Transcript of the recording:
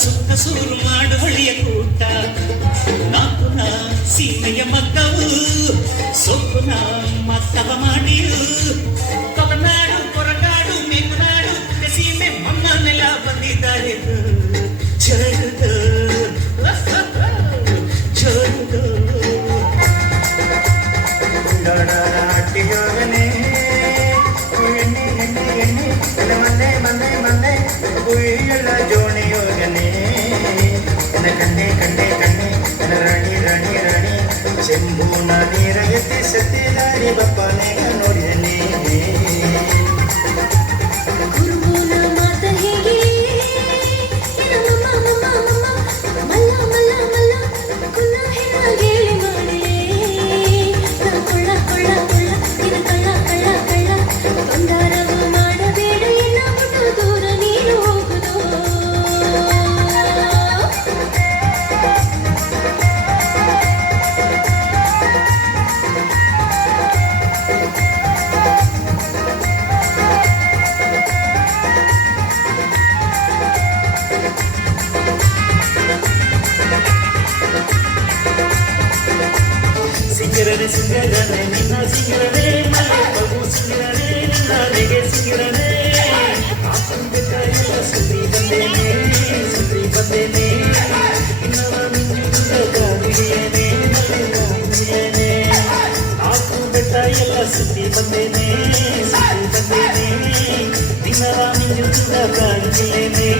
ಸುತ್ತ ಸೂರು ಮಾಡು ಹೊಳೆಯ ಕೂಟ ನಾಕು ನಾ ಸೀಮೆಯ ಮಕ್ಕವು ಸೊಪ್ಪುನ ಮತ್ತವ ಮಾಡಿಯು ಕವನಾಡು ಕೊರಗಾಡು ಮೇಕುನಾಡು ಸೀಮೆ ಮಮ್ಮನೆಲ್ಲ ಬಂದಿದ್ದಾರೆ ಜರುದು ಜರುದು ನಾಟಿಯೋಗನೆ ಎಣ್ಣೆ ಎಣ್ಣೆ ಎಣ್ಣೆ ಮನೆ ಮನೆ ಮನೆ ಉಯ್ಯಳ ಜೋಣಿಯೋಗನೆ ಕಣ್ಣೆ ಕಣ್ಣೆ ಕಣ್ಣೆ ರಾಣಿ ರಾಣಿ ರಾಣಿ ಚೆಂಬೂನ ನೀರ ಎತ್ತಿ ಸತ್ತಿದಾರಿ ಬಪ್ಪನೆ ನೋಡಿದನೆ ಸಿಂಗರನೆ ಸಿಂಗರನೆ ನಿನ್ನ ಸಿಂಗರನೆ ಮಗು ಸಿಂಗರನೆ ನಿನ್ನ ನೆಗೆ ಸಿಂಗರನೆ ಆಸಂಬೆಲ್ಲ ಸುದ್ದಿ ಬಂದೇನೆ ಇನ್ನವ ಮಿಂಚುತ್ತ ಕಾವಿಡಿಯೇನೆ ನಾಲ್ಕು ಬೆಟ್ಟ ಎಲ್ಲ ಸುದ್ದಿ ಬಂದೇನೆ ಇನ್ನವ ಮಿಂಚುತ್ತ ಕಾವಿಡಿಯೇನೆ